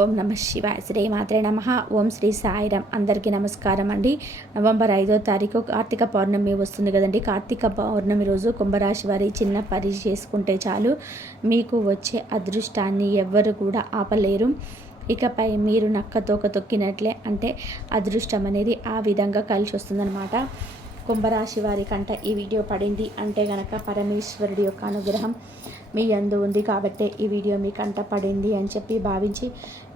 ఓం నమ శివాయ. శ్రీ మాత్రే నమ. ఓం శ్రీ సాయిరామ్. అందరికీ నమస్కారం అండి. నవంబర్ 5వ తారీఖు కార్తీక పౌర్ణమి వస్తుంది కదండి. కార్తీక పౌర్ణమి రోజు కుంభరాశి వారి చిన్న పని చేసుకుంటే చాలు, మీకు వచ్చే అదృష్టాన్ని ఎవ్వరు కూడా ఆపలేరు. ఇకపై మీరు నక్కతోక తొక్కినట్లే, అంటే అదృష్టం అనేది ఆ విధంగా కలిసి వస్తుందన్నమాట. కుంభరాశి వారి కంట ఈ వీడియో పడింది అంటే గనక పరమేశ్వరుడి యొక్క అనుగ్రహం మీ యందు ఉంది కాబట్టే ఈ వీడియో మీ కంట పడింది అని చెప్పి భావించి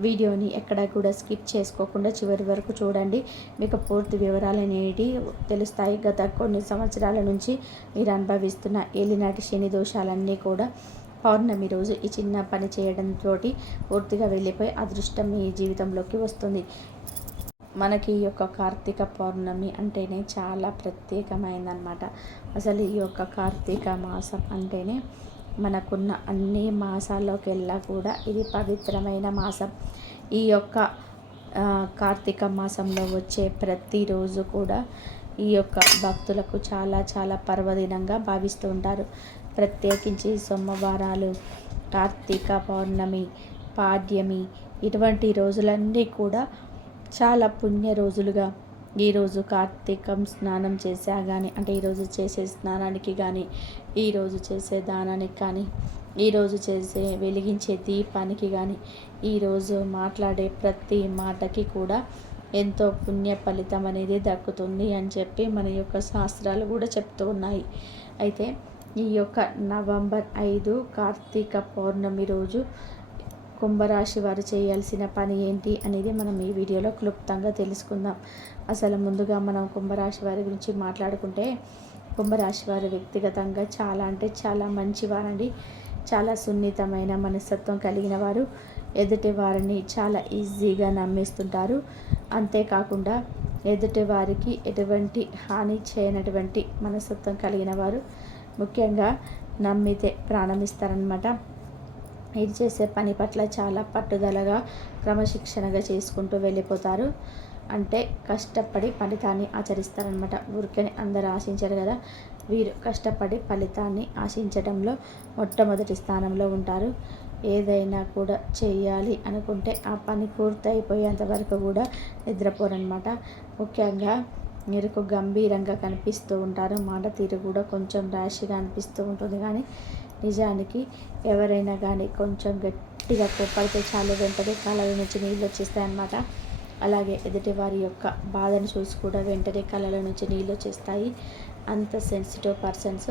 వీడియోని ఎక్కడ కూడా స్కిప్ చేసుకోకుండా చివరి వరకు చూడండి. మీకు పూర్తి వివరాలు అనేవి తెలుస్తాయి. గత కొన్ని సంవత్సరాల నుంచి మీరు అనుభవిస్తున్న ఏలినాటి శని దోషాలన్నీ కూడా పౌర్ణమి రోజు ఈ చిన్న పని చేయడంతో పూర్తిగా వెళ్ళిపోయి అదృష్టం మీ జీవితంలోకి వస్తుంది. మనకి ఈ యొక్క కార్తీక పౌర్ణమి అంటేనే చాలా ప్రత్యేకమైందనమాట. అసలు ఈ యొక్క కార్తీక మాసం అంటేనే మనకున్న అన్ని మాసాల్లోకెల్లా కూడా ఇది పవిత్రమైన మాసం. ఈ యొక్క కార్తీక మాసంలో వచ్చే ప్రతిరోజు కూడా ఈ యొక్క భక్తులకు చాలా చాలా పర్వదినంగా భావిస్తూ ఉంటారు. ప్రత్యేకించి సోమవారాలు, కార్తీక పౌర్ణమి, పాడ్యమి ఇటువంటి రోజులన్నీ కూడా చాలా పుణ్య రోజులుగా, ఈరోజు కార్తీకం స్నానం చేసా కానీ, అంటే ఈరోజు చేసే స్నానానికి కానీ, ఈరోజు చేసే దానానికి కానీ, ఈరోజు చేసే వెలిగించే దీపానికి కానీ, ఈరోజు మాట్లాడే ప్రతి మాటకి కూడా ఎంతో పుణ్య ఫలితం అనేది దక్కుతుంది అని చెప్పి మన యొక్క శాస్త్రాలు కూడా చెప్తూ ఉన్నాయి. అయితే ఈ యొక్క నవంబర్ 5 కార్తీక పౌర్ణమి రోజు కుంభరాశి వారు చేయాల్సిన పని ఏంటి అనేది మనం ఈ వీడియోలో క్లుప్తంగా తెలుసుకుందాం. అసలు ముందుగా మనం కుంభరాశి వారి గురించి మాట్లాడుకుంటే, కుంభరాశి వారు వ్యక్తిగతంగా చాలా అంటే చాలా మంచివారండి. చాలా సున్నితమైన మనస్తత్వం కలిగిన వారు. ఎదుటి వారిని చాలా ఈజీగా నమ్మేస్తుంటారు. అంతేకాకుండా ఎదుటి వారికి ఎటువంటి హాని చేయనటువంటి మనస్తత్వం కలిగిన వారు. ముఖ్యంగా నమ్మితే ప్రాణమిస్తారనమాట. మీరు చేసే పని పట్ల చాలా పట్టుదలగా, క్రమశిక్షణగా చేసుకుంటూ వెళ్ళిపోతారు. అంటే కష్టపడి ఫలితాన్ని ఆచరిస్తారనమాట. ఊరికని అందరూ ఆశించరు కదా, వీరు కష్టపడి ఫలితాన్ని ఆశించడంలో మొట్టమొదటి స్థానంలో ఉంటారు. ఏదైనా కూడా చేయాలి అనుకుంటే ఆ పని పూర్తయిపోయేంత వరకు కూడా నిద్రపోరనమాట. ముఖ్యంగా మీకు గంభీరంగా కనిపిస్తూ ఉంటారు. మాట తీరు కూడా కొంచెం ర్యాష్గా అనిపిస్తూ ఉంటుంది, కానీ నిజానికి ఎవరైనా కానీ కొంచెం గట్టిగా కోప్పడితే చాలు, వెంటనే కళ్ళ నుంచి నీళ్ళు వచ్చేస్తాయి. అలాగే ఎదుటి వారి యొక్క బాధను చూసి కూడా వెంటనే కళ్ళ నుంచి నీళ్ళు వచ్చేస్తాయి. అంత సెన్సిటివ్ పర్సన్స్,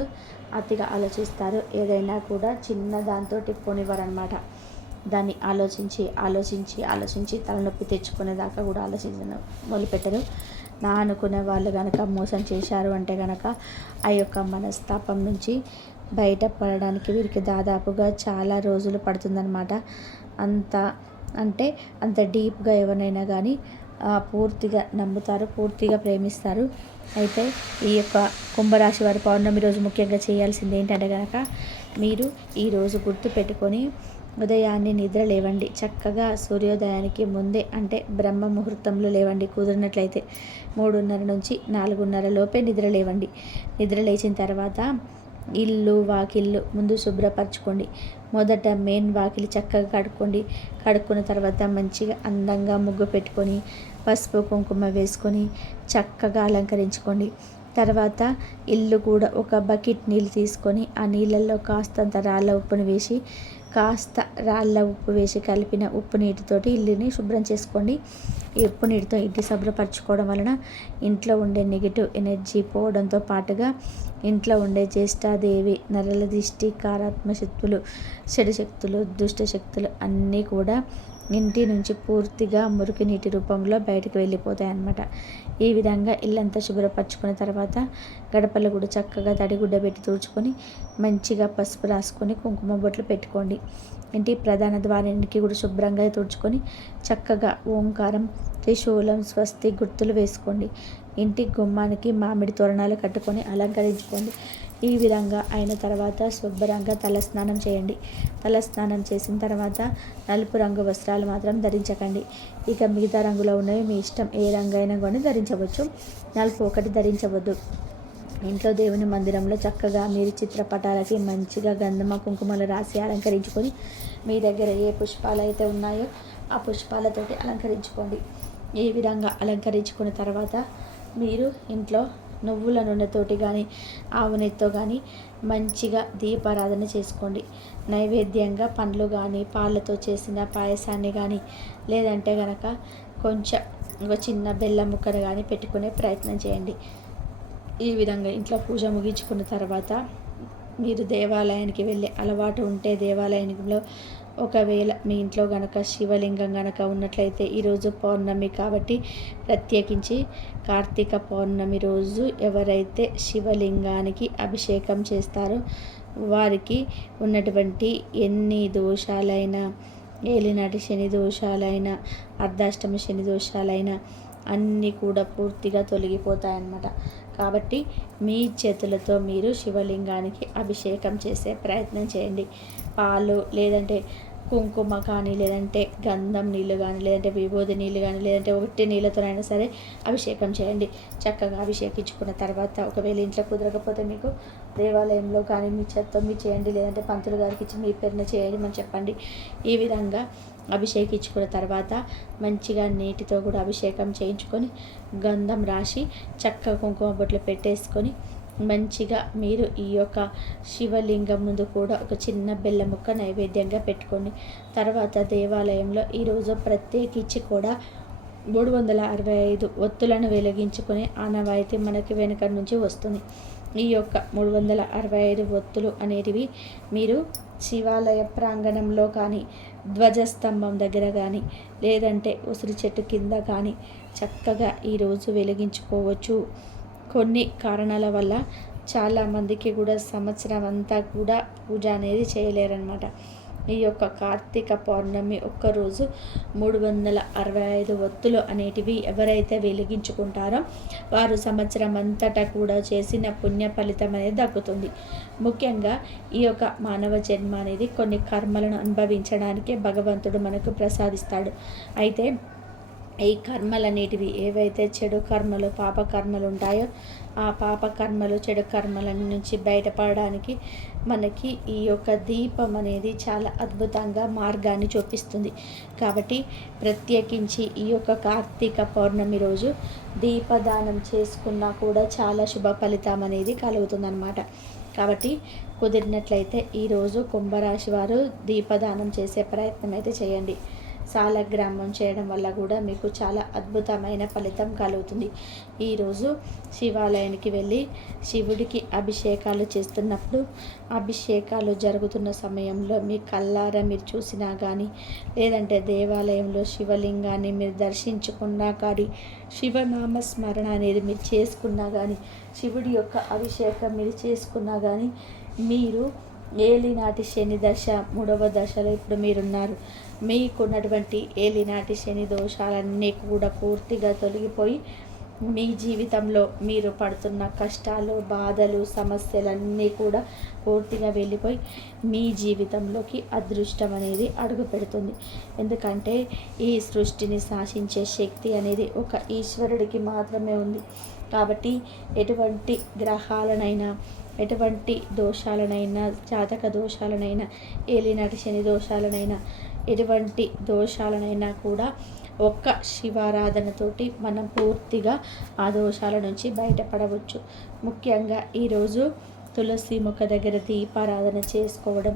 అతిగా ఆలోచిస్తారు. ఏదైనా కూడా చిన్న దాంతో పోనివ్వరనమాట. దాన్ని ఆలోచించి తలనొప్పి తెచ్చుకునేదాకా కూడా ఆలోచించడం మొదలుపెట్టరు. నా అనుకునే వాళ్ళు కనుక మోసం చేశారు అంటే కనుక ఆ యొక్క మనస్తాపం నుంచి బయటపడడానికి వీరికి దాదాపుగా చాలా రోజులు పడుతుందన్నమాట. అంత డీప్గా ఎవరినైనా కానీ పూర్తిగా నమ్ముతారు, పూర్తిగా ప్రేమిస్తారు. అయితే ఈ యొక్క కుంభరాశి వారి పౌర్ణమి రోజు ముఖ్యంగా చేయాల్సింది ఏంటంటే కనుక, మీరు ఈరోజు గుర్తు పెట్టుకొని ఉదయాన్నే నిద్ర లేవండి. చక్కగా సూర్యోదయానికి ముందే, అంటే బ్రహ్మ ముహూర్తంలో లేవండి. కుదిరినట్లయితే 3:30 నుంచి 4:30 లోపే నిద్ర లేవండి. నిద్ర లేచిన తర్వాత ఇల్లు వాకిళ్ళు ముందు శుభ్రపరచుకోండి. మొదట మెయిన్ వాకిలి చక్కగా కడుక్కున్న తర్వాత మంచిగా అందంగా ముగ్గు పెట్టుకొని, పసుపు కుంకుమ వేసుకొని చక్కగా అలంకరించుకోండి. తర్వాత ఇల్లు కూడా ఒక బకెట్ నీళ్ళు తీసుకొని ఆ నీళ్ళల్లో కాస్తంత రాళ్ళ ఉప్పు వేసి కలిపిన ఉప్పు నీటితోటి ఇల్లుని శుభ్రం చేసుకోండి. ఈ ఉప్పు నీటితో ఇంటి శుభ్రపరచుకోవడం వలన ఇంట్లో ఉండే నెగిటివ్ ఎనర్జీ పోవడంతో పాటుగా ఇంట్లో ఉండే జ్యేష్ఠాదేవి, నరల దిష్టి, కారాత్మ శక్తులు, చెడు శక్తులు, దుష్ట శక్తులు అన్నీ కూడా ఇంటి నుంచి పూర్తిగా మురికి నీటి రూపంలో బయటకు వెళ్ళిపోతాయి అన్నమాట. ఈ విధంగా ఇల్లంతా శుభ్రపరచుకున్న తర్వాత గడపలు కూడా చక్కగా తడిగుడ్డ పెట్టి తుడుచుకొని మంచిగా పసుపు రాసుకొని కుంకుమ బొట్లు పెట్టుకోండి. ఇంటి ప్రధాన ద్వారానికి కూడా శుభ్రంగా తుడుచుకొని చక్కగా ఓంకారం, త్రిశూలం, స్వస్తి గుర్తులు వేసుకోండి. ఇంటి గుమ్మానికి మామిడి తోరణాలు కట్టుకొని అలంకరించుకోండి. ఈ విధంగా అయిన తర్వాత శుభ్రంగా తలస్నానం చేయండి. తలస్నానం చేసిన తర్వాత నలుపు రంగు వస్త్రాలు మాత్రం ధరించకండి. ఇక మిగతా రంగులో ఉన్నవి మీ ఇష్టం, ఏ రంగు అయినా కానీ ధరించవచ్చు. నలుపు ఒకటి ధరించవద్దు. ఇంట్లో దేవుని మందిరంలో చక్కగా మీరు చిత్రపటాలకి మంచిగా గంధమ కుంకుమలు రాసి అలంకరించుకొని మీ దగ్గర ఏ పుష్పాలు అయితే ఉన్నాయో ఆ పుష్పాలతోటి అలంకరించుకోండి. ఈ విధంగా అలంకరించుకున్న తర్వాత మీరు ఇంట్లో నువ్వుల నూనెతోటి కానీ ఆవు నెయ్యితో కానీ మంచిగా దీపారాధన చేసుకోండి. నైవేద్యంగా పండ్లు కానీ పాలతో చేసిన పాయసాన్ని కానీ లేదంటే కనుక కొంచెం ఒక చిన్న బెల్లం ముక్కను కానీ పెట్టుకునే ప్రయత్నం చేయండి. ఈ విధంగా ఇంట్లో పూజ ముగించుకున్న తర్వాత మీరు దేవాలయానికి వెళ్ళే అలవాటు ఉంటే దేవాలయంలో ఒకవేళ మీ ఇంట్లో గనక శివలింగం గనక ఉన్నట్లయితే ఈరోజు పౌర్ణమి కాబట్టి ప్రత్యేకించి కార్తీక పౌర్ణమి రోజు ఎవరైతే శివలింగానికి అభిషేకం చేస్తారో వారికి ఉన్నటువంటి ఎన్ని దోషాలైనా, ఏలినాటి శని దోషాలైనా, అర్ధాష్టమి శని దోషాలైనా అన్నీ కూడా పూర్తిగా తొలగిపోతాయన్నమాట. కాబట్టి మీ చేతులతో మీరు శివలింగానికి అభిషేకం చేసే ప్రయత్నం చేయండి. పాలు లేదంటే కుంకుమ కానీ లేదంటే గంధం నీళ్ళు కానీ లేదంటే విభూది నీళ్ళు కానీ లేదంటే ఒట్టి నీళ్ళతోనైనా సరే అభిషేకం చేయండి. చక్కగా అభిషేకించుకున్న తర్వాత ఒకవేళ ఇంట్లో కుదరకపోతే మీకు దేవాలయంలో కానీ మీ చేత్తో మీరు చేయండి, లేదంటే పంతులు గారికి ఇచ్చి మీ పేరున చేయమని చెప్పండి. ఈ విధంగా అభిషేకించుకున్న తర్వాత మంచిగా నీటితో కూడా అభిషేకం చేయించుకొని గంధం రాసి చక్కగా కుంకుమ బొట్లు పెట్టేసుకొని మంచిగా మీరు ఈ యొక్క శివలింగం ముందు కూడా ఒక చిన్న బెల్లం ముక్క నైవేద్యంగా పెట్టుకోండి. తర్వాత దేవాలయంలో ఈరోజు ప్రత్యేకించి కూడా 365 ఒత్తులను వెలిగించుకునే ఆనవాయితీ మనకి వెనుక నుంచి వస్తుంది. ఈ యొక్క 365 ఒత్తులు అనేటివి మీరు శివాలయ ప్రాంగణంలో కానీ ధ్వజస్తంభం దగ్గర కానీ లేదంటే ఉసిరి చెట్టు కింద కానీ చక్కగా ఈరోజు వెలిగించుకోవచ్చు. కొన్ని కారణాల వల్ల చాలామందికి కూడా సంవత్సరం అంతా కూడా పూజ అనేది చేయలేరన్నమాట. ఈ యొక్క కార్తీక పౌర్ణమి ఒక్కరోజు 365 ఒత్తులు అనేటివి ఎవరైతే వెలిగించుకుంటారో వారు సంవత్సరం అంతటా కూడా చేసిన పుణ్య ఫలితం అనేది దక్కుతుంది. ముఖ్యంగా ఈ యొక్క మానవ జన్మ అనేది కొన్ని కర్మలను అనుభవించడానికే భగవంతుడు మనకు ప్రసాదిస్తాడు. అయితే ఈ కర్మలు అనేటివి ఏవైతే చెడు కర్మలు పాపకర్మలు ఉంటాయో ఆ పాపకర్మలు చెడు కర్మల నుంచి బయటపడడానికి మనకి ఈ యొక్క దీపం అనేది చాలా అద్భుతంగా మార్గాన్ని చూపిస్తుంది. కాబట్టి ప్రత్యేకించి ఈ యొక్క కార్తీక పౌర్ణమి రోజు దీపదానం చేసుకున్నా కూడా చాలా శుభ ఫలితం అనేది కలుగుతుందన్నమాట. కాబట్టి కుదిరినట్లయితే ఈరోజు కుంభరాశి వారు దీపదానం చేసే ప్రయత్నం అయితే చేయండి. సాలగ్రామం చేయడం వల్ల కూడా మీకు చాలా అద్భుతమైన ఫలితం కలుగుతుంది. ఈరోజు శివాలయానికి వెళ్ళి శివుడికి అభిషేకాలు చేస్తున్నప్పుడు అభిషేకాలు జరుగుతున్న సమయంలో మీ కళ్ళారా మీరు చూసినా కానీ లేదంటే దేవాలయంలో శివలింగాన్ని మీరు దర్శించుకున్నా కానీ శివనామ స్మరణ అనేది మీరు చేసుకున్నా కానీ శివుడి యొక్క అభిషేకం మీరు చేసుకున్నా కానీ మీరు ఏలినాటి శని దశ 3వ దశలో ఇప్పుడు మీరున్నారు. మీకున్నటువంటి ఏలినాటి శని దోషాలన్నీ కూడా పూర్తిగా తొలగిపోయి మీ జీవితంలో మీరు పడుతున్న కష్టాలు, బాధలు, సమస్యలన్నీ కూడా పూర్తిగా వెళ్ళిపోయి మీ జీవితంలోకి అదృష్టం అనేది అడుగు పెడుతుంది. ఎందుకంటే ఈ సృష్టిని శాసించే శక్తి అనేది ఒక ఈశ్వరుడికి మాత్రమే ఉంది. కాబట్టి ఎటువంటి గ్రహాలనైనా ఎటువంటి దోషాలనైనా జాతక దోషాలనైనా ఏలినాటి శని దోషాలనైనా ఎటువంటి దోషాలనైనా కూడా ఒక్క శివారాధనతోటి మనం పూర్తిగా ఆ దోషాల నుంచి బయటపడవచ్చు. ముఖ్యంగా ఈరోజు తులసి మొక్క దగ్గర దీపారాధన చేసుకోవడం,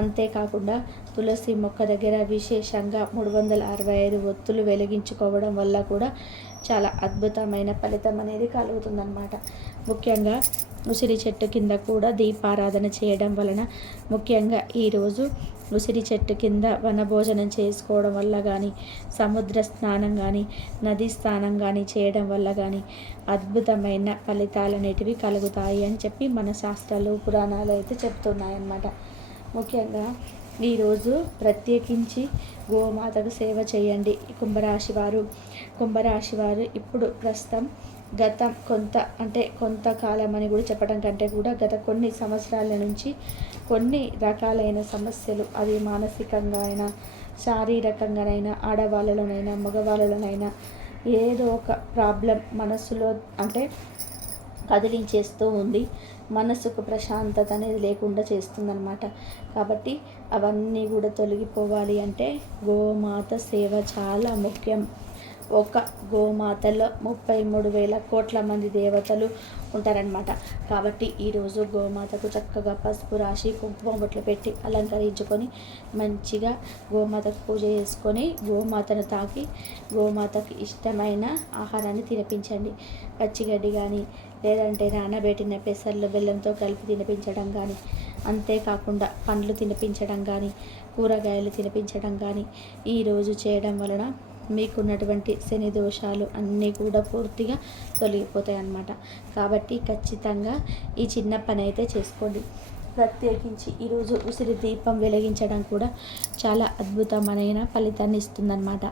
అంతేకాకుండా తులసి మొక్క దగ్గర విశేషంగా 365 ఒత్తులు వెలిగించుకోవడం వల్ల కూడా చాలా అద్భుతమైన ఫలితం అనేది కలుగుతుందన్నమాట. ముఖ్యంగా ఉసిరి చెట్టు కింద కూడా దీపారాధన చేయడం వలన, ముఖ్యంగా ఈరోజు ఉసిరి చెట్టు కింద వనభోజనం చేసుకోవడం వల్ల కానీ సముద్ర స్నానం కానీ నదీ స్నానం కానీ చేయడం వల్ల కానీ అద్భుతమైన ఫలితాలు అనేటివి కలుగుతాయి అని చెప్పి మన శాస్త్రాలు పురాణాలు అయితే చెప్తున్నాయన్నమాట. ముఖ్యంగా ఈరోజు ప్రత్యేకించి గోమాతకు సేవ చేయండి. కుంభరాశి వారు ఇప్పుడు ప్రస్తుతం గతం కొంతకాలం అని కూడా చెప్పడం కంటే కూడా గత కొన్ని సంవత్సరాల నుంచి కొన్ని రకాలైన సమస్యలు, అది మానసికంగా అయినా శారీరకంగానైనా ఆడవాళ్ళలోనైనా మగవాళ్ళలోనైనా ఏదో ఒక ప్రాబ్లం మనసులో కదిలించేస్తూ ఉంది. మనసుకు ప్రశాంతత అనేది లేకుండా చేస్తుందన్నమాట. కాబట్టి అవన్నీ కూడా తొలగిపోవాలి అంటే గోమాత సేవ చాలా ముఖ్యం. ఒక గోమాతలో 33,000 కోట్ల మంది దేవతలు ఉంటారనమాట. కాబట్టి ఈరోజు గోమాతకు చక్కగా పసుపు రాసి కుంకుమ బొట్లు పెట్టి అలంకరించుకొని మంచిగా గోమాతకు పూజ చేసుకొని గోమాతను తాకి గోమాతకి ఇష్టమైన ఆహారాన్ని తినిపించండి. పచ్చిగడ్డి కానీ లేదంటే నానబెట్టిన పెసర్లు బెల్లంతో కలిపి తినిపించడం కానీ, అంతేకాకుండా పండ్లు తినిపించడం కానీ, కూరగాయలు తినిపించడం కానీ ఈరోజు చేయడం వలన మీకున్నటువంటి శని దోషాలు అన్నీ కూడా పూర్తిగా తొలగిపోతాయి అన్నమాట. కాబట్టి ఖచ్చితంగా ఈ చిన్న పని అయితే చేసుకోండి. ప్రత్యేకించి ఈరోజు ఉసిరి దీపం వెలిగించడం కూడా చాలా అద్భుతమైన ఫలితాన్ని ఇస్తుందన్నమాట.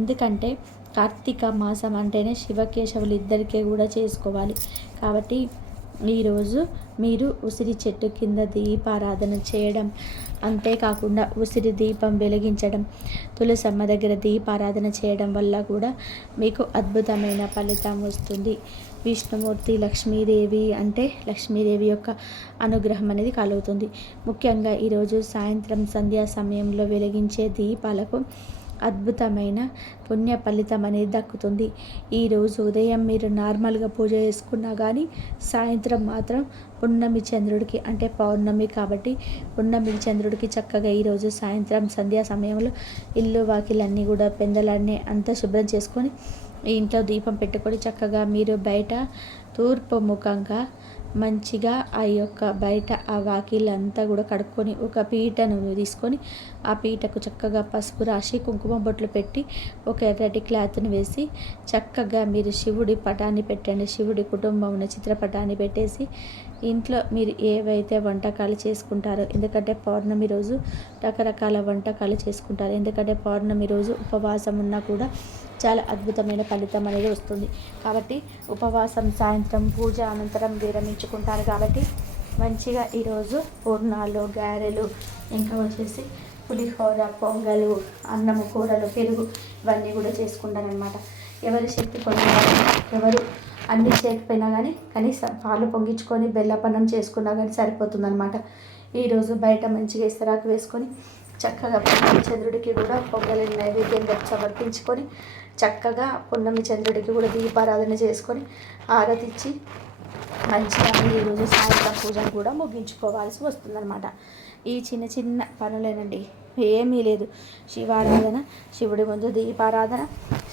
ఎందుకంటే కార్తీక మాసం అంటేనే శివకేశవులు ఇద్దరికీ కూడా చేసుకోవాలి. కాబట్టి ఈరోజు మీరు ఉసిరి చెట్టు కింద దీపారాధన చేయడం, అంతేకాకుండా ఉసిరి దీపం వెలిగించడం, తులసమ్మ దగ్గర దీపారాధన చేయడం వల్ల కూడా మీకు అద్భుతమైన ఫలితం వస్తుంది. విష్ణుమూర్తి లక్ష్మీదేవి అంటే లక్ష్మీదేవి యొక్క అనుగ్రహం అనేది కలుగుతుంది. ముఖ్యంగా ఈరోజు సాయంత్రం సంధ్యా సమయంలో వెలిగించే దీపాలకు అద్భుతమైన పుణ్య ఫలితం అనేది దక్కుతుంది. ఈరోజు ఉదయం మీరు నార్మల్గా పూజ చేసుకున్నా కానీ సాయంత్రం మాత్రం పున్నమి చంద్రుడికి అంటే పౌర్ణమి కాబట్టి పున్నమి చంద్రుడికి చక్కగా ఈరోజు సాయంత్రం సంధ్యా సమయంలో ఇల్లు వాకిలన్నీ కూడా పెందలన్నీ అంతా శుభ్రం చేసుకొని ఇంట్లో దీపం పెట్టుకొని చక్కగా మీరు బయట తూర్పు ముఖంగా మంచిగా ఆ యొక్క బయట ఆ వాకిలంతా కూడా కడుక్కొని ఒక పీటను తీసుకొని ఆ పీటకు చక్కగా పసుపు రాసి కుంకుమ బొట్లు పెట్టి ఒక ఎర్రటి క్లాత్ని వేసి చక్కగా మీరు శివుడి పటాన్ని పెట్టండి. శివుడి కుటుంబం ఉన్న చిత్రపటాన్ని పెట్టేసి ఇంట్లో మీరు ఏవైతే వంటకాలు చేసుకుంటారో, ఎందుకంటే పౌర్ణమి రోజు రకరకాల వంటకాలు చేసుకుంటారు. ఎందుకంటే పౌర్ణమి రోజు ఉపవాసం ఉన్నా కూడా చాలా అద్భుతమైన ఫలితం అనేది వస్తుంది. కాబట్టి ఉపవాసం సాయంత్రం పూజ అనంతరం విరమించుకుంటారు. కాబట్టి మంచిగా ఈరోజు పూర్ణాలు, గారెలు, ఇంకా వచ్చేసి పులిహోర, పొంగలు, అన్నము, కూరలు, పెరుగు ఇవన్నీ కూడా చేసుకుంటారనమాట. ఎవరి శక్తి కొద్ది ఎవరు అన్నీ చేయకపోయినా కానీ కనీసం పాలు పొంగించుకొని బెల్లపన్నం చేసుకున్నా కానీ సరిపోతుందన్నమాట. ఈరోజు బయట మంచిగా ఇస్తరాకు వేసుకొని చక్కగా పున్నమి చంద్రుడికి కూడా పొంగలి నైవేద్యంగా సమర్పించుకొని చక్కగా పున్నమి చంద్రుడికి కూడా దీపారాధన చేసుకొని ఆరతిచ్చి మంచిగా ఈరోజు సాయంత్రం పూజను కూడా ముగించుకోవాల్సి వస్తుందన్నమాట. ఈ చిన్న చిన్న పనులేనండి, ఏమీ లేదు. శివారాధన, శివుడి ముందు దీపారాధన,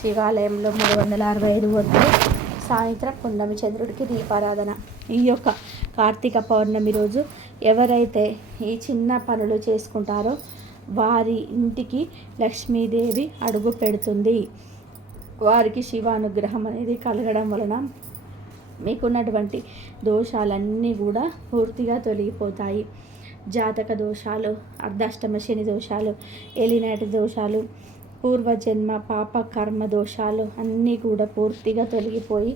శివాలయంలో 365 వద్దు, సాయంత్రం పున్నమి చంద్రుడికి దీపారాధన. ఈ యొక్క కార్తీక పౌర్ణమి రోజు ఎవరైతే ఈ చిన్న పనులు చేసుకుంటారో వారి ఇంటికి లక్ష్మీదేవి అడుగు పెడుతుంది. వారికి శివానుగ్రహం అనేది కలగడం వలన మీకున్నటువంటి దోషాలన్నీ కూడా పూర్తిగా తొలగిపోతాయి. జాతక దోషాలు, అర్ధాష్టమ శని దోషాలు, ఏలినాటి దోషాలు, పూర్వజన్మ పాప కర్మ దోషాలు అన్నీ కూడా పూర్తిగా తొలగిపోయి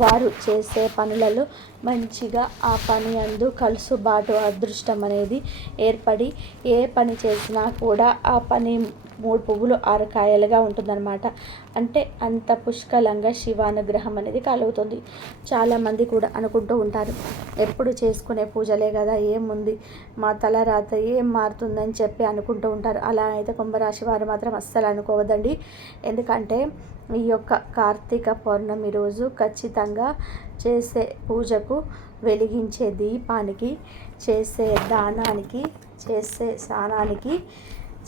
వారు చేసే పనులలో మంచిగా ఆ పని అందు కలుసుబాటు అదృష్టం అనేది ఏర్పడి ఏ పని చేసినా కూడా ఆ పని 3 పువ్వులు 6 కాయలుగా ఉంటుందన్నమాట. అంటే అంత పుష్కలంగా శివానుగ్రహం అనేది కలుగుతుంది. చాలామంది కూడా అనుకుంటూ ఉంటారు, ఎప్పుడు చేసుకునే పూజలే కదా, ఏముంది మా తలరాత ఏం మారుతుందని చెప్పి అనుకుంటూ ఉంటారు. అలా అయితే కుంభరాశి వారు మాత్రం అస్సలు అనుకోవద్దండి. ఎందుకంటే ఈ యొక్క కార్తీక పౌర్ణమి రోజు ఖచ్చితంగా చేసే పూజకు, వెలిగించే దీపానికి, చేసే దానానికి, చేసే స్నానానికి,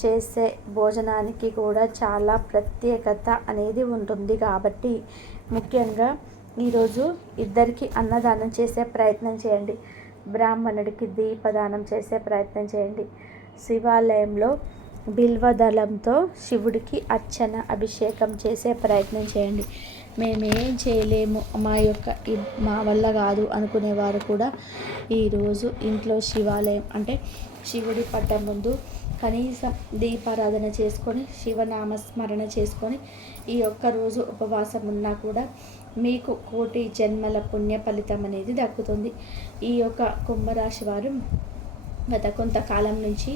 చేసే భోజనానికి కూడా చాలా ప్రత్యేకత అనేది ఉంటుంది. కాబట్టి ముఖ్యంగా ఈరోజు ఇద్దరికి అన్నదానం చేసే ప్రయత్నం చేయండి. బ్రాహ్మణుడికి దీపదానం చేసే ప్రయత్నం చేయండి. శివాలయంలో బిల్వదళంతో శివుడికి అర్చన, అభిషేకం చేసే ప్రయత్నం చేయండి. మేమేం చేయలేము, మా వల్ల కాదు అనుకునేవారు కూడా ఈరోజు ఇంట్లో శివాలయం అంటే శివుడి పట్టం ముందు కనీసం దీపారాధన చేసుకొని శివనామస్మరణ చేసుకొని ఈ ఒక్క రోజు ఉపవాసం ఉన్నా కూడా మీకు 1,000,000 జన్మల పుణ్య ఫలితం అనేది దక్కుతుంది. ఈ యొక్క కుంభరాశి వారు గత కొంతకాలం నుంచి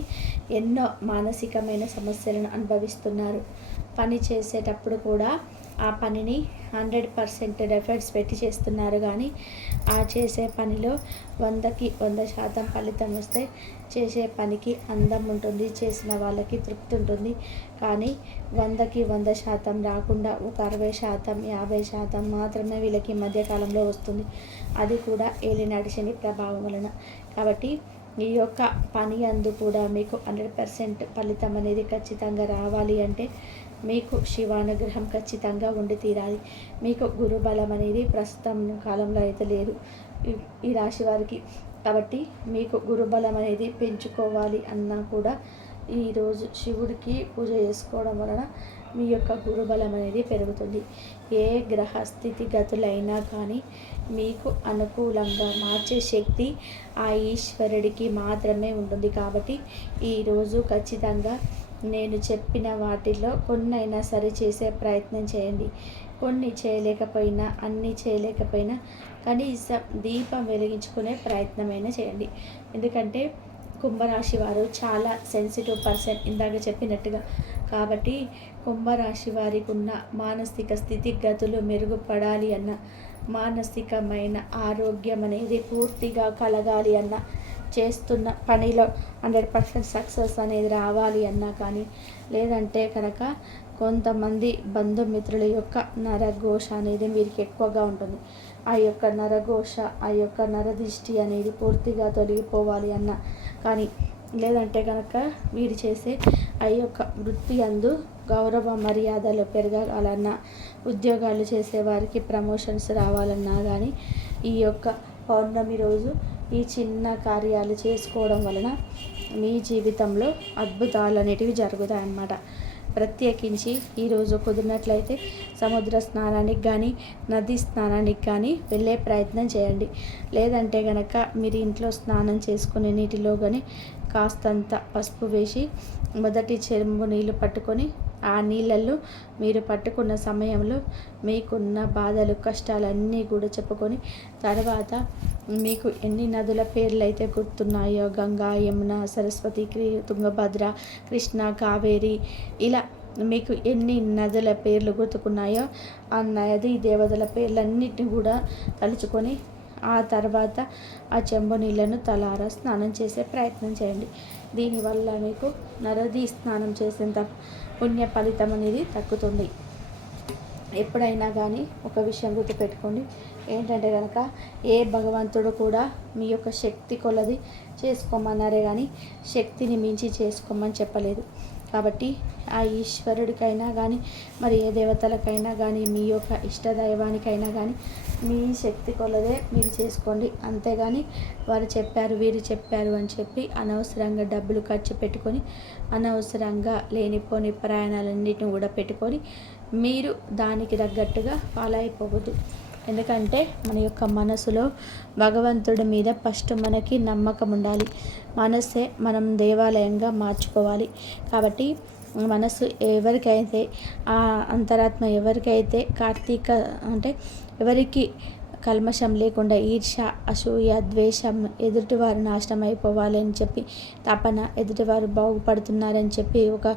ఎన్నో మానసికమైన సమస్యలను అనుభవిస్తున్నారు. పని చేసేటప్పుడు కూడా ఆ పనిని 100% ఎఫర్ట్స్ పెట్టి చేస్తున్నారు, కానీ ఆ చేసే పనిలో 100కి 100% ఫలితం వస్తే చేసే పనికి అందం ఉంటుంది, చేసిన వాళ్ళకి తృప్తి ఉంటుంది. కానీ 100కి 100% రాకుండా ఒక 60%, 50% మాత్రమే వీళ్ళకి మధ్యకాలంలో వస్తుంది. అది కూడా ఏలినాటి శని ప్రభావం వలన. కాబట్టి ఈ యొక్క పని అందు కూడా మీకు 100% ఫలితం అనేది ఖచ్చితంగా రావాలి అంటే మీకు శివానుగ్రహం ఖచ్చితంగా ఉండి తీరాలి. మీకు గురుబలం అనేది ప్రస్తుతం కాలంలో అయితే లేదు ఈ రాశి వారికి. కాబట్టి మీకు గురుబలం అనేది పెంచుకోవాలి అన్నా కూడా ఈరోజు శివుడికి పూజ చేసుకోవడం వలన మీ యొక్క గురుబలం అనేది పెరుగుతుంది. ఏ గ్రహ స్థితిగతులైనా కానీ మీకు అనుకూలంగా మార్చే శక్తి ఆ ఈశ్వరుడికి మాత్రమే ఉంటుంది. కాబట్టి ఈరోజు ఖచ్చితంగా నేను చెప్పిన వాటిలో కొన్నైనా సరే చేసే ప్రయత్నం చేయండి. కొన్ని చేయలేకపోయినా, అన్నీ చేయలేకపోయినా కనీసం దీపం వెలిగించుకునే ప్రయత్నమైనా చేయండి. ఎందుకంటే కుంభరాశి వారు చాలా సెన్సిటివ్ పర్సన్, ఇందాక చెప్పినట్టుగా. కాబట్టి కుంభరాశి వారికి ఉన్న మానసిక స్థితిగతులు మెరుగుపడాలి అన్న, మానసికమైన ఆరోగ్యం అనేది పూర్తిగా కలగాలి అన్న, చేస్తున్న పనిలో 100% సక్సెస్ అనేది రావాలి అన్నా కానీ, లేదంటే కనుక కొంతమంది బంధుమిత్రుల యొక్క నరఘోష అనేది వీరికి ఎక్కువగా ఉంటుంది. ఆ యొక్క నరఘోష, ఆ యొక్క నరదిష్టి అనేది పూర్తిగా తొలగిపోవాలి అన్న కానీ, లేదంటే కనుక వీరు చేసే ఆ యొక్క వృత్తి అందు గౌరవ మర్యాదలు పెరగాలన్నా, ఉద్యోగాలు చేసేవారికి ప్రమోషన్స్ రావాలన్నా కానీ ఈ యొక్క పౌర్ణమి రోజు ఈ చిన్న కార్యాలు చేసుకోవడం వలన మీ జీవితంలో అద్భుతాలు అనేటివి జరుగుతాయన్నమాట. ప్రత్యేకించి ఈరోజు కుదిరినట్లయితే సముద్ర స్నానానికి కానీ, నది స్నానానికి కానీ వెళ్ళే ప్రయత్నం చేయండి. లేదంటే కనుక మీరు ఇంట్లో స్నానం చేసుకునే నీటిలో కానీ కాస్తంత పసుపు వేసి మొదటి చెంబు నీళ్ళు పట్టుకొని ఆ నీళ్ళల్లో మీరు పట్టుకున్న సమయంలో మీకున్న బాధలు, కష్టాలన్నీ కూడా చెప్పుకొని, తర్వాత మీకు ఎన్ని నదుల పేర్లు అయితే గుర్తున్నాయో, గంగా, యమున, సరస్వతి, తుంగభద్ర, కృష్ణ, కావేరి, ఇలా మీకు ఎన్ని నదుల పేర్లు గుర్తుకున్నాయో ఆ నది దేవతల పేర్లన్నిటిని కూడా తలుచుకొని ఆ తర్వాత ఆ చెంబు నీళ్ళను తలారా స్నానం చేసే ప్రయత్నం చేయండి. దీనివల్ల మీకు నది స్నానం చేసేంత పుణ్య ఫలితం అనేది తగ్గుతుంది. ఎప్పుడైనా కానీ ఒక విషయం గుర్తుపెట్టుకోండి, ఏంటంటే కనుక ఏ భగవంతుడు కూడా మీ యొక్క శక్తి కొలది చేసుకోమన్నారే కానీ శక్తిని మించి చేసుకోమని చెప్పలేదు. కాబట్టి ఆ ఈశ్వరుడికైనా కానీ, మరి ఏ దేవతలకైనా కానీ, మీ యొక్క ఇష్టదైవానికైనా కానీ మీ శక్తి కొలదే మీరు చేసుకోండి. అంతేగాని వారు చెప్పారు, వీరు చెప్పారు అని చెప్పి అనవసరంగా డబ్బులు ఖర్చు పెట్టుకొని, అనవసరంగా లేనిపోని ప్రయాణాలన్నిటిని కూడా పెట్టుకొని మీరు దానికి తగ్గట్టుగా ఫాలో అయిపోవద్దు. ఎందుకంటే మన యొక్క మనసులో భగవంతుడి మీద ఫస్ట్ మనకి నమ్మకం ఉండాలి. మనసే మనం దేవాలయంగా మార్చుకోవాలి. కాబట్టి మనసు ఎవరికైతే, ఆ అంతరాత్మ ఎవరికైతే కార్తీక అంటే ఎవరికి కల్మషం లేకుండా ఈర్ష, అసూయ, ద్వేషం, ఎదుటివారు నాశనం అయిపోవాలి అని చెప్పి తపన, ఎదుటివారు బాగుపడుతున్నారని చెప్పి ఒక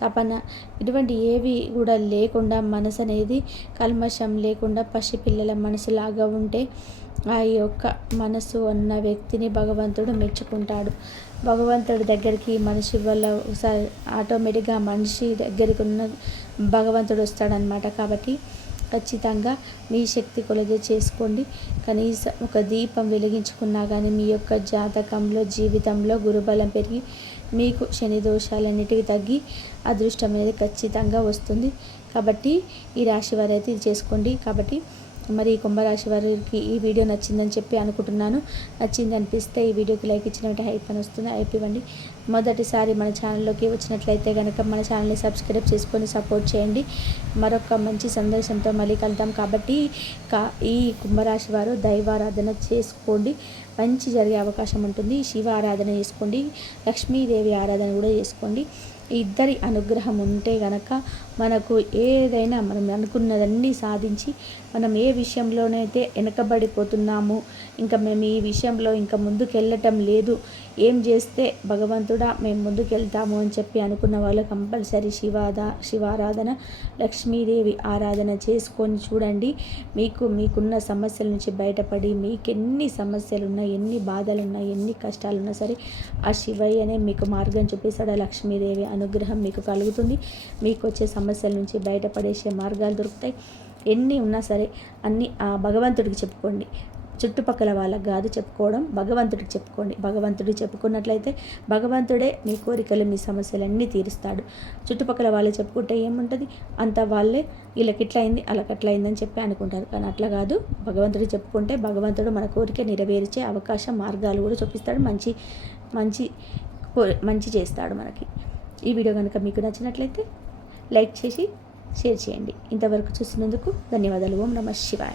తపన, ఇటువంటి ఏవి కూడా లేకుండా మనసు అనేది కల్మషం లేకుండా పసిపిల్లల మనసులాగా ఉంటే ఆ యొక్క మనసు అన్న వ్యక్తిని భగవంతుడు మెచ్చుకుంటాడు. భగవంతుడి దగ్గరికి మనిషి వల్ల ఒకసారి ఆటోమేటిక్గా మనిషి దగ్గరికి ఉన్న భగవంతుడు వస్తాడనమాట. కాబట్టి ఖచ్చితంగా మీ శక్తి కొలది చేసుకోండి. కనీసం ఒక దీపం వెలిగించుకున్నా కానీ మీ యొక్క జాతకంలో, జీవితంలో గురుబలం పెరిగి మీకు శని దోషాలన్నిటివి తగ్గి అదృష్టం అనేది ఖచ్చితంగా వస్తుంది. కాబట్టి ఈ రాశి వారైతే ఇది చేసుకోండి. కాబట్టి మరి కుంభరాశి వారికి ఈ వీడియో నచ్చిందని చెప్పి అనుకుంటున్నాను. నచ్చింది అనిపిస్తే ఈ వీడియోకి లైక్ ఇచ్చినట్టు హైప్ అని వస్తుంది, హైప్ ఇవ్వండి. మొదటిసారి మన ఛానల్లోకి వచ్చినట్లయితే కనుక మన ఛానల్ని సబ్స్క్రైబ్ చేసుకొని సపోర్ట్ చేయండి. మరొక మంచి సందేశంతో మళ్ళీ కలుద్దాం. కాబట్టి ఈ కుంభరాశి వారు దైవారాధన చేసుకోండి, మంచి జరిగే అవకాశం ఉంటుంది. శివ ఆరాధన చేసుకోండి, లక్ష్మీదేవి ఆరాధన కూడా చేసుకోండి. ఈ ఇద్దరి అనుగ్రహం ఉంటే గనక మనకు ఏదైనా మనం అనుకున్నదన్నీ సాధించి మనం ఏ విషయంలోనైతే వెనకబడిపోతున్నామో ఇంకా మేము ఈ విషయంలో ఇంకా ముందుకెళ్ళటం లేదు, ఏం చేస్తే భగవంతుడా మేము ముందుకెళ్తాము అని చెప్పి అనుకున్న వాళ్ళు కంపల్సరీ శివారాధన, లక్ష్మీదేవి ఆరాధన చేసుకొని చూడండి. మీకున్న సమస్యల నుంచి బయటపడి మీకు ఎన్ని సమస్యలున్నా, ఎన్ని బాధలున్నా, ఎన్ని కష్టాలున్నా సరే ఆ శివయ్యనే మీకు మార్గం చూపిస్తాడు. ఆ లక్ష్మీదేవి అనుగ్రహం మీకు కలుగుతుంది. మీకు వచ్చే సమస్యల నుంచి బయటపడేసే మార్గాలు దొరుకుతాయి. ఎన్ని ఉన్నా సరే అన్నీ ఆ భగవంతుడికి చెప్పుకోండి. చుట్టుపక్కల వాళ్ళకి కాదు చెప్పుకోవడం, భగవంతుడికి చెప్పుకోండి. భగవంతుడికి చెప్పుకున్నట్లయితే భగవంతుడే మీ కోరికలు, మీ సమస్యలన్నీ తీరుస్తాడు. చుట్టుపక్కల వాళ్ళు చెప్పుకుంటే ఏముంటుంది, అంత వాళ్ళే వీళ్ళకి ఇట్లా అయింది వాళ్ళకి అట్లా అయిందని చెప్పి అనుకుంటారు. కానీ అట్లా కాదు, భగవంతుడికి చెప్పుకుంటే భగవంతుడు మన కోరిక నెరవేర్చే అవకాశం, మార్గాలు కూడా చూపిస్తాడు. మంచి చేస్తాడు మనకి. ఈ వీడియో కనుక మీకు నచ్చినట్లయితే లైక్ చేసి షేర్ చేయండి. ఇంతవరకు చూసినందుకు ధన్యవాదాలు. ఓం నమః శివాయ.